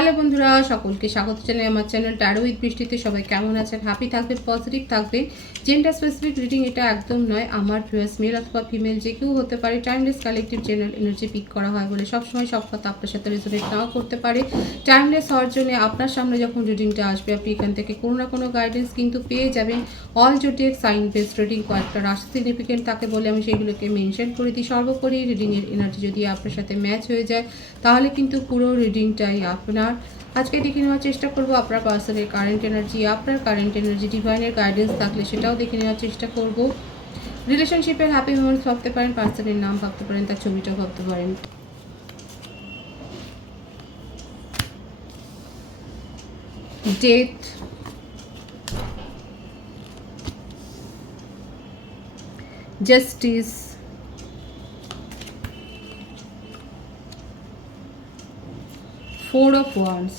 Hello বন্ধুরা, সকলকে স্বাগত জানাই আমার চ্যানেল ট্যারো উইথ বৃষ্টিতে সবাই কেমন আছেন? হ্যাপি থাকবেন পজিটিভ থাকবেন। জেন্ডার স্পেসিফিক রিডিং এটা একদম নয়। আমার ভিউয়ার্স মেল অথবা ফিমেল যে কেউ হতে পারে timeless collective general energy pick করা হয় বলে সবসময় সব কথা আপনার সাথে রেজোনেট নাও করতে পারে। টাইমলেস হওয়ার জন্য আপনার সামনে যখন রিডিংটা আসবে, আপনি এখান থেকে কোনো না কোনো গাইডেন্স কিন্তু পেয়ে যাবেন। All zodiac sign based reading কয়েকটা রাশি সিগনিফিকেন্ট থাকে বলে আমি সেগুলোকে মেনশন করে দিই। সর্বোপরি রিডিংয়ের এনার্জি যদি আপনার সাথে ম্যাচ হয়ে যায়, তাহলে কিন্তু পুরো রিডিংটাই আপনার আজকে দেখে নেওয়ার চেষ্টা করব আপনার পার্সনের কারেন্ট এনার্জি, আপনার কারেন্ট এনার্জি, ডিভাইনের গাইডেন্স থাকলে সেটাও দেখে নেওয়ার চেষ্টা করব। রিলেশনশিপের হ্যাপি মোমেন্টস ভাবতে পারেন পার্সনের নাম ভাবতে পারেন, তার ছবিটা ভাবতে পারেন। Death justice. Four of wands.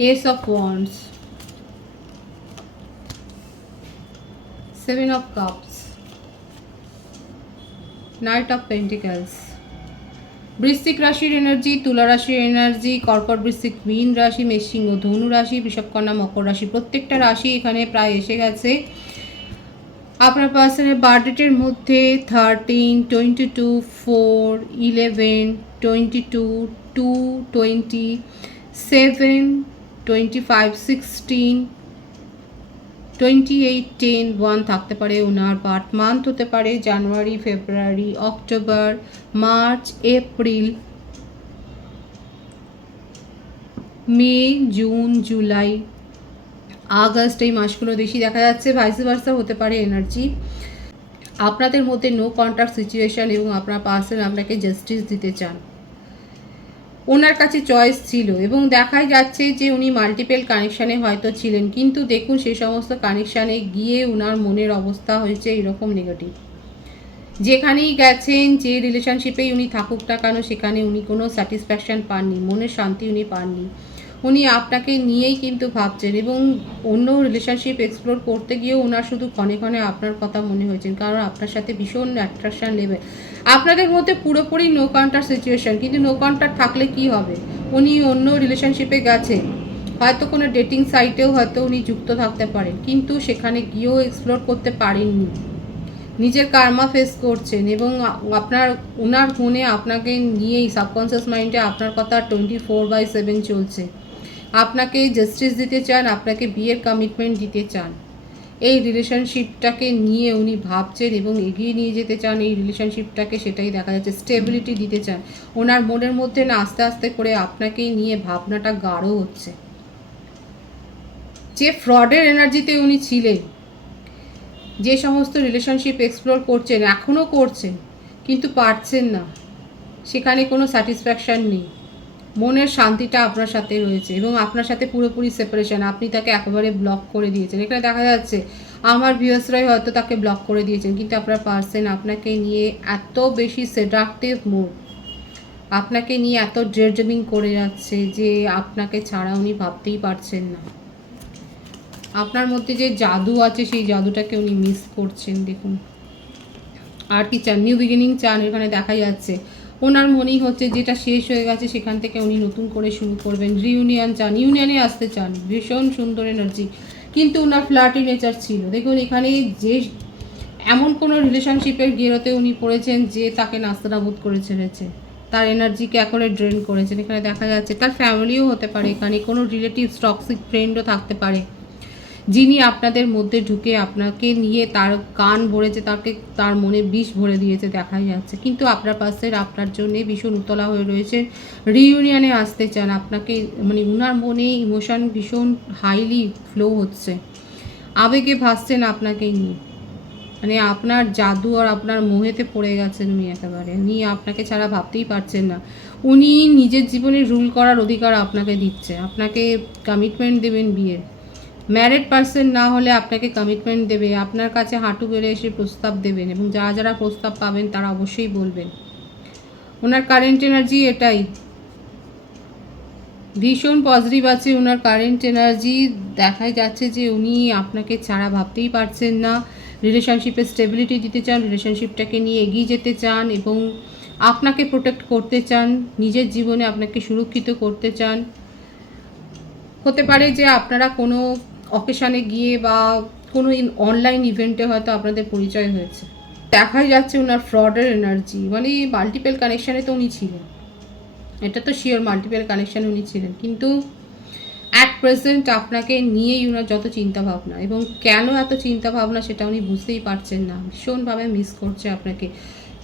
Ace of wands. Seven of cups. Knight of pentacles. বৃশ্চিক রাশির এনার্জি তুলা রাশির এনার্জি কর্কট বৃশ্চিক মীন রাশি মেষসিংহ ধনু রাশি বৃষভকন্যা মকর রাশি প্রত্যেকটা রাশি এখানে প্রায় এসে গেছে। আপনার পার্সনের বার্থডেটের মধ্যে thirteen twenty two four eleven twenty two two twenty seven twenty five sixteen twenty eight ten one থাকতে পারে ওনার বার্থ মান্থ হতে পারে January February October March April May June July August এই মাসগুলো বেশি দেখা যাচ্ছে ভাইস ভার্সা হতে পারে এনার্জি আপনাদের মধ্যে নো কন্ট্যাক্ট সিচুয়েশন এবং আপনার পার্সন আপনাকে জাস্টিস দিতে চান। ওনার কাছে চয়েস ছিল এবং দেখাই যাচ্ছে যে উনি মাল্টিপেল কানেকশানে হয়তো ছিলেন, কিন্তু দেখুন সেই সমস্ত কানেকশানে গিয়ে ওনার মনের অবস্থা হয়েছে এরকম নেগেটিভ যেখানেই গেছেন, যে রিলেশনশিপেই উনি থাকুক না কেন, সেখানে উনি কোনো স্যাটিসফ্যাকশান পাননি, মনের শান্তি উনি পাননি। উনি আপনাকে নিয়েই কিন্তু ভাবছেন এবং অন্য রিলেশনশিপ এক্সপ্লোর করতে গিয়েও ওনার শুধু ক্ষণে ক্ষণে আপনার কথা মনে হয়েছে, কারণ আপনার সাথে ভীষণ অ্যাট্রাকশান লেভেল আপনাদের মধ্যে পুরোপুরি নো কন্ট্যাক্ট সিচুয়েশন কিন্তু নো কন্ট্যাক্ট থাকলে কি হবে? উনি অন্য রিলেশনশিপে গেছে হয়তো কোনো ডেটিং সাইটেও হয়তো উনি যুক্ত থাকতে পারেন, কিন্তু সেখানে গিয়েও এক্সপ্লোর করতে পারেননি। নিজের কার্মা ফেস করছেন এবং আপনার, ওনার ফোনে আপনাকে নিয়েই সাবকনসিয়াস মাইন্ডে আপনার কথা টোয়েন্টি ফোর বাই সেভেন চলছে। আপনাকে জাস্টিস দিতে চান, আপনাকে বিয়ের কমিটমেন্ট দিতে চান। এই রিলেশনশিপটাকে নিয়ে উনি ভাবছেন এবং এগিয়ে নিয়ে যেতে চান, এই রিলেশনশিপটাকে সেটাই দেখা যাচ্ছে স্টেবিলিটি দিতে চান। ওনার মনের মধ্যে না আস্তে আস্তে করে আপনাকেই নিয়ে ভাবনাটা গাঢ় হচ্ছে। যে ফ্রডের এনার্জিতে উনি ছিলেন, যে সমস্ত রিলেশনশিপ এক্সপ্লোর করছেন এখনও করছেন, কিন্তু পারছেন না। সেখানে কোনো স্যাটিসফ্যাকশান নেই। মনের শান্তিটা আপনার সাথে রয়েছে এবং আপনার সাথে পুরোপুরি সেপারেশন আপনি তাকে একেবারে ব্লক করে দিয়েছেন। এখানে দেখা যাচ্ছে, আমার ভিউসরাই হয়তো তাকে ব্লক করে দিয়েছেন, কিন্তু আপনার পার্সন আপনাকে নিয়ে এত বেশি সেডাকটিভ মুড আপনাকে নিয়ে এত ড্রেডমিং করে যাচ্ছে যে আপনাকে ছাড়া উনি ভাবতেই পারছেন না। আপনার মধ্যে যে জাদু আছে, সেই জাদুটাকে উনি মিস করছেন, দেখুন। আর কি চান? নিউ বিগিনিং চান, এখানে দেখা যাচ্ছে। ওনার মনেই হচ্ছে যেটা শেষ হয়ে গেছে, সেখান থেকে উনি নতুন করে শুরু করবেন। রিউনিয়ন চান ইউনিয়নে আসতে চান। ভীষণ সুন্দর এনার্জি কিন্তু ওনার ফ্ল্যাটি নেচার ছিল। দেখুন, এখানে যে এমন কোনো রিলেশনশিপের গেরোতে উনি পড়েছেন যে তাকে নাস্তানাবুদ করে ছেড়েছে। তার এনার্জিকে একরে ড্রেন করেছেন। এখানে দেখা যাচ্ছে, তার ফ্যামিলিও হতে পারে এখানে। কোনো রিলেটিভ টক্সিক ফ্রেন্ডও থাকতে পারে। যিনি আপনাদের মধ্যে ঢুকে আপনাকে নিয়ে তার কান ভরেছে, তাকে তার মনে বিষ ভরে দিয়েছে দেখাই যাচ্ছে। কিন্তু আপনার পাশে আপনার জন্যে ভীষণ উতলা হয়ে রয়েছে। রিউনিয়নে আসতে চান, আপনাকে মানে উনার মনে ইমোশন ভীষণ হাইলি ফ্লো হচ্ছে। আবেগে ভাসছেন আপনাকে নিয়ে। মানে আপনার জাদু আর আপনার মোহেতে পড়ে গেছেন উনি একেবারে। উনি আপনাকে ছাড়া ভাবতেই পারছেন না। উনি নিজের জীবনে রুল করার অধিকার আপনাকে দিচ্ছে। আপনাকে কমিটমেন্ট দেবেন বিয়ের। ম্যারিড পার্সন না হলে আপনাকে কমিটমেন্ট দেবে, আপনার কাছে হাঁটু বেড়ে এসে প্রস্তাব দেবেন এবং যারা যারা প্রস্তাব পাবেন তারা অবশ্যই বলবেন। ওনার কারেন্ট এনার্জি এটাই। ভীষণ পজিটিভ আছে ওনার কারেন্ট এনার্জি দেখাই যাচ্ছে যে উনি আপনাকে ছাড়া ভাবতেই পারছেন না। রিলেশনশিপে স্টেবিলিটি দিতে চান রিলেশনশিপটাকে নিয়ে এগিয়ে যেতে চান এবং আপনাকে প্রোটেক্ট করতে চান, নিজের জীবনে আপনাকে সুরক্ষিত করতে চান। হতে পারে যে আপনারা কোনো অকেশানে গিয়ে বা কোনো অনলাইন ইভেন্টে হয়তো আপনাদের পরিচয় হয়েছে। দেখাই যাচ্ছে ওনার ফ্রডের এনার্জি মানে মাল্টিপেল কানেকশানে তো উনি ছিলেন। এটা তো শিওর মাল্টিপেল কানেকশানে উনি ছিলেন। কিন্তু অ্যাট প্রেজেন্ট আপনাকে নিয়েই ওনার যত চিন্তা ভাবনা এবং কেন এত চিন্তা ভাবনা সেটা উনি বুঝতেই পারছেন না। ভীষণভাবে মিস করছে আপনাকে।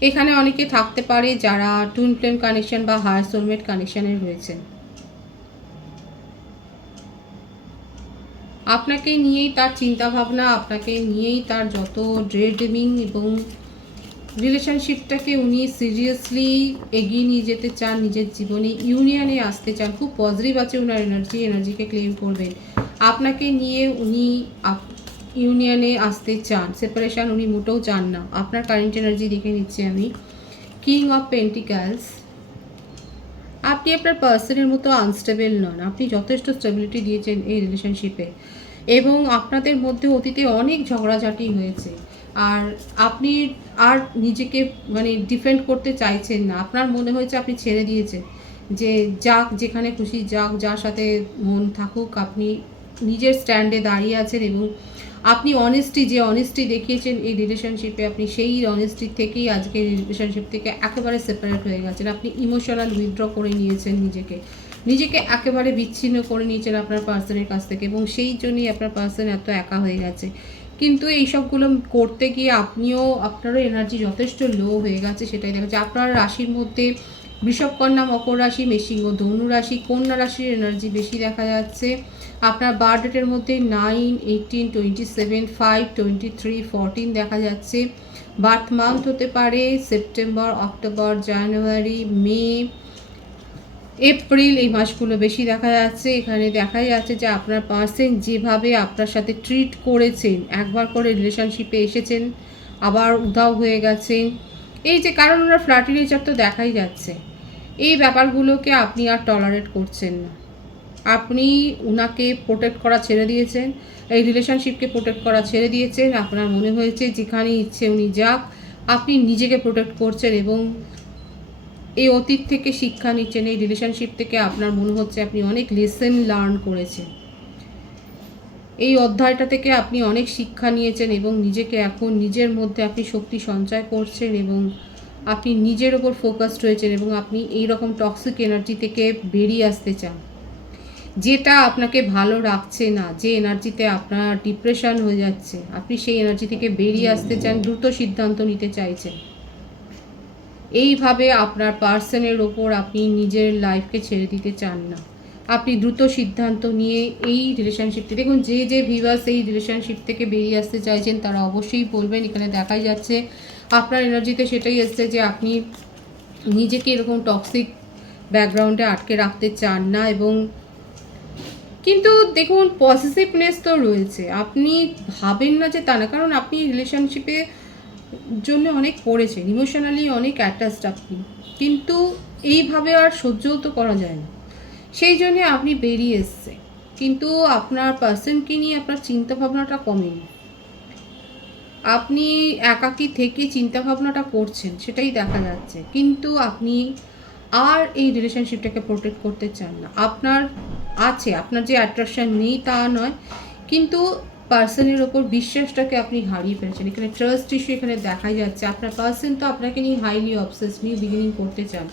এখানে অনেকে থাকতে পারে যারা টুন প্লেন কানেকশন বা হায়ার সোলমেট কানেকশানে রয়েছেন। আপনাকে নিয়েই তার চিন্তা ভাবনা আপনাকে নিয়েই তার যত ড্রেডিমিং এবং রিলেশনশিপটাকে উনি সিরিয়াসলি এগিয়ে নিয়ে যেতে চান, নিজের জীবনে ইউনিয়নে আসতে চান, খুব পজিটিভ আছে ওনার এনার্জি এনার্জিকে ক্লেম করবেন। আপনাকে নিয়ে উনি ইউনিয়নে আসতে চান সেপারেশন উনি মোটেও চান না। আপনার কারেন্ট এনার্জি দেখে নিচ্ছি আমি। কিং অফ পেন্টিক্যালস আপনি আপনার পার্সনের মতো আনস্টেবল নন। আপনি যথেষ্ট স্টেবিলিটি দিয়েছেন এই রিলেশনশিপে এবং আপনাদের মধ্যে অতীতে অনেক ঝগড়াঝাটি হয়েছে। আর আপনি আর নিজেকে মানে ডিফেন্ড করতে চাইছেন না। আপনার মনে হয়েছে আপনি ছেড়ে দিয়েছেন। যে যাক, যেখানে খুশি যাক, যার সাথে মন থাকুক, আপনি নিজের স্ট্যান্ডে দাঁড়িয়ে আছেন এবং আপনি অনেস্টি যে অনেস্টি দেখিয়েছেন এই রিলেশনশিপে আপনি সেই অনেস্টি থেকেই আজকে রিলেশনশিপ থেকে একেবারে সেপারেট হয়ে গেছেন। আপনি ইমোশনাল উইথড্র করে নিয়েছেন নিজেকে। নিজেকে একেবারে বিচ্ছিন্ন করে নিয়েছেন আপনার পার্সনের কাছ থেকে এবং সেই জন্যই আপনার পার্সন এত একা হয়ে গেছে। কিন্তু এই সবগুলো করতে গিয়ে আপনিও, আপনারও এনার্জি যথেষ্ট লো হয়ে গেছে, সেটাই দেখা যাচ্ছে। আপনার রাশির মধ্যে বৃষভ কন্যা মকর রাশি ও ধনু রাশি, কন্যা রাশির এনার্জি বেশি দেখা যাচ্ছে। আপনার বার্থডেটের মধ্যে nine eighteen twenty seven five twenty three fourteen দেখা যাচ্ছে। বার্থ মান্থ হতে পারে September October January May April এই মাসগুলো বেশি দেখা যাচ্ছে। এখানে দেখা যাচ্ছে যে আপনার পার্সন যেভাবে আপনার সাথে ট্রিট করেছেন, একবার করে রিলেশনশিপে এসেছেন, আবার উধাও হয়ে গেছেন। এই যে কারণ ওনার ফ্ল্যাটি নেচার তো দেখাই যাচ্ছে। এই ব্যাপারগুলোকে আপনি আর টলারেট করছেন না। আপনি উনাকে প্রোটেক্ট করা ছেড়ে দিয়েছেন, এই রিলেশনশিপকে প্রোটেক্ট করা ছেড়ে দিয়েছেন, আপনার মনে হয়েছে যেখানে ইচ্ছে উনি যাক, আপনি নিজেকে প্রোটেক্ট করছেন এবং এই অতীত থেকে শিক্ষা নিচ্ছেন, এই রিলেশনশিপ থেকে আপনার মনে হচ্ছে আপনি অনেক লেসেন লার্ন করেছেন। এই অধ্যায়টা থেকে আপনি অনেক শিক্ষা নিয়েছেন এবং নিজেকে এখন নিজের মধ্যে আপনি শক্তি সঞ্চয় করছেন এবং আপনি নিজের ওপর ফোকাসড হয়েছেন এবং আপনি এই রকম টক্সিক এনার্জি থেকে বেরিয়ে আসতে চান। যেটা আপনাকে ভালো রাখছে না, যে এনার্জিতে আপনার ডিপ্রেশন হয়ে যাচ্ছে, আপনি সেই এনার্জি থেকে বেরিয়ে আসতে চান, দ্রুত সিদ্ধান্ত নিতে চাইছেন। এইভাবে আপনার পার্সনের ওপর আপনি নিজের লাইফকে ছেড়ে দিতে চান না। আপনি দ্রুত সিদ্ধান্ত নিয়ে এই রিলেশনশিপটি দেখুন, যে যে ভিভার্স এই রিলেশনশিপ থেকে বেরিয়ে আসতে চাইছেন, তারা অবশ্যই বলবেন, এখানে দেখাই যাচ্ছে আপনার এনার্জিতে সেটাই এসছে যে আপনি নিজেকে এরকম টক্সিক ব্যাকগ্রাউন্ডে আটকে রাখতে চান না এবং কিন্তু দেখুন পজিটিভনেস তো রয়েছে। আপনি ভাবেন না যে তা না, কারণ আপনি রিলেশনশিপে জন্য অনেক পড়েছেন ইমোশনালি অনেক অ্যাটাচড আপনি। কিন্তু এইভাবে আর সহ্যও তো করা যায় না। সেই জন্যে আপনি বেরিয়ে এসছে কিন্তু আপনার পার্সনকে নিয়ে আপনার চিন্তা ভাবনাটা কমেনি। আপনি একাকি থেকে চিন্তা ভাবনাটা করছেন, সেটাই দেখা যাচ্ছে। কিন্তু আপনি আর এই রিলেশনশিপটাকে প্রোটেক্ট করতে চান না। আপনার আছে, আপনার যে অ্যাট্রাকশন নেই তা নয়, কিন্তু পার্সনের ওপর বিশ্বাসটাকে আপনি হারিয়ে ফেলেছেন। এখানে ট্রাস্ট ইস্যু এখানে দেখাই যাচ্ছে। আপনার পার্সন তো আপনাকে নিয়ে হাইলি অবসেস নিয়ে বিগিনিং করতে চান।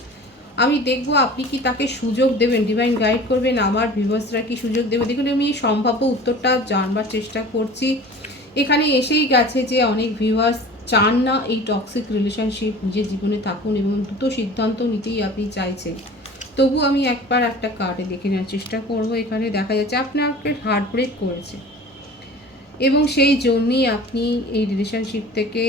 আমি দেখব আপনি কি তাকে সুযোগ দেবেন ডিভাইন গাইড করবেন, আমার ভিভার্সরা কি সুযোগ দেবে? দেখুন, আমি সম্ভাব্য উত্তরটা জানবার চেষ্টা করছি। এখানে এসেই গেছে যে অনেক ভিউয়ার্স চান না এই টক্সিক রিলেশনশিপ নিজের জীবনে থাকুন এবং দ্রুত সিদ্ধান্ত নিতেই আপনি চাইছেন। তবু আমি একবার একটা কার্ডে দেখে নেওয়ার চেষ্টা করব। এখানে দেখা যাচ্ছে আপনাকে হার্ট ব্রেক করেছে এবং সেই জন্যই আপনি এই রিলেশনশিপ থেকে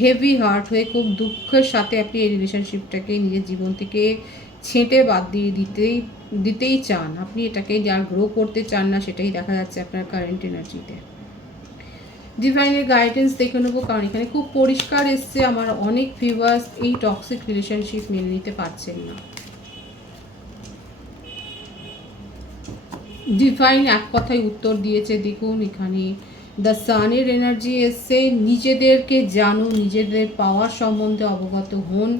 হেভি হার্ট হয়ে খুব দুঃখের সাথে আপনি এই রিলেশনশিপটাকে নিজের জীবন থেকে ছেঁটে বাদ দিয়ে দিতেই দিতেই চান। আপনি এটাকে আর গ্রো করতে চান না, সেটাই দেখা যাচ্ছে আপনার কারেন্ট এনার্জিতে ডিভাইনের গাইডেন্স দেখে নেব, কারণ এখানে খুব পরিষ্কার এসছে, আমার অনেক ভিউয়ার্স এই টক্সিক রিলেশনশিপ মেনে নিতে পারছেন না। ডিভাইন এক কথায় উত্তর দিয়েছে, দেখুন এখানে দ্য সানের এনার্জি এসছে, নিজেদেরকে জানো, নিজেদের পাওয়ার সম্বন্ধে অবগত হন।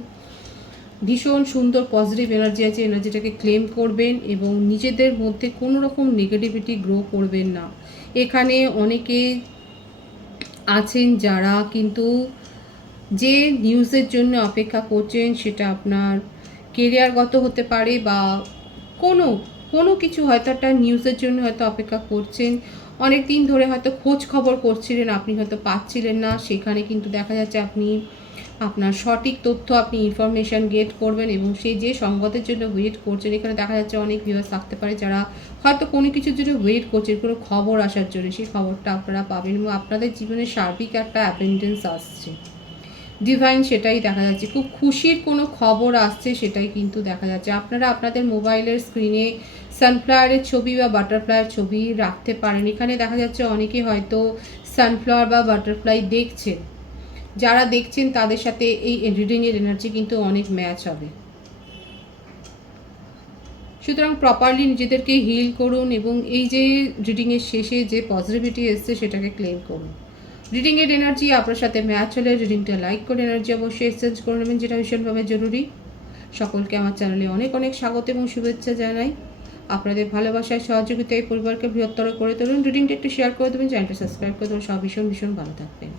ভীষণ সুন্দর পজিটিভ এনার্জি আছে এনার্জিটাকে ক্লেম করবেন এবং নিজেদের মধ্যে কোনো রকম নেগেটিভিটি গ্রো করবেন না। এখানে অনেকে আছেন, যারা কিন্তু যে নিউজের জন্য অপেক্ষা করছেন সেটা আপনার কেরিয়ারগত হতে পারে বা কোনো কোনো কিছু হয়তো একটা নিউজের জন্য হয়তো অপেক্ষা করছেন। অনেক দিন ধরে হয়তো খোঁজ খবর করছিলেন, আপনি হয়তো পাচ্ছিলেন না। সেখানে কিন্তু দেখা যাচ্ছে আপনি আপনার সঠিক তথ্য আপনি ইনফরমেশান গেট করবেন এবং সেই যে সংবাদের জন্য ওয়েট করছেন, এখানে দেখা যাচ্ছে অনেক ভিউয়ার্স থাকতে পারে যারা হয়তো কোনো কিছুর জন্য ওয়েট করছেন কোনো খবর আসার জন্য। সেই খবরটা আপনারা পাবেন এবং আপনাদের জীবনে সার্বিক একটা অ্যাপেন্ডেন্স আসছে। ডিভাইন সেটাই দেখা যাচ্ছে। খুব খুশির কোনো খবর আসছে সেটাই কিন্তু দেখা যাচ্ছে। আপনারা আপনাদের মোবাইলের স্ক্রিনে সানফ্লাওয়ারের ছবি বা বাটারফ্লাইয়ের ছবি রাখতে পারেন। এখানে দেখা যাচ্ছে অনেকে হয়তো সানফ্লাওয়ার বা বাটারফ্লাই দেখছেন যারা দেখছেন তাদের সাথে এই রিডিংয়ের এনার্জি কিন্তু অনেক ম্যাচ হবে। সুতরাং প্রপারলি নিজেদেরকে হিল করুন এবং এই যে রিডিংয়ের শেষে যে পজিটিভিটি এসছে সেটাকে ক্লেম করুন। রিডিংয়ের এনার্জি আপনার সাথে ম্যাচ হলে রিডিংটা লাইক করে এনার্জি অবশ্যই এক্সচেঞ্জ করে নেবেন, যেটা ভীষণভাবে জরুরি। সকলকে আমার চ্যানেলে অনেক অনেক স্বাগত এবং শুভেচ্ছা জানাই। আপনাদের ভালোবাসায়, সহযোগিতায় পরিবারকে বৃহত্তর করে তুলুন। রিডিংটা একটু শেয়ার করে দেবেন চ্যানেলটা সাবস্ক্রাইব করে দেবেন। সব ভীষণ ভীষণ ভালো থাকবেন।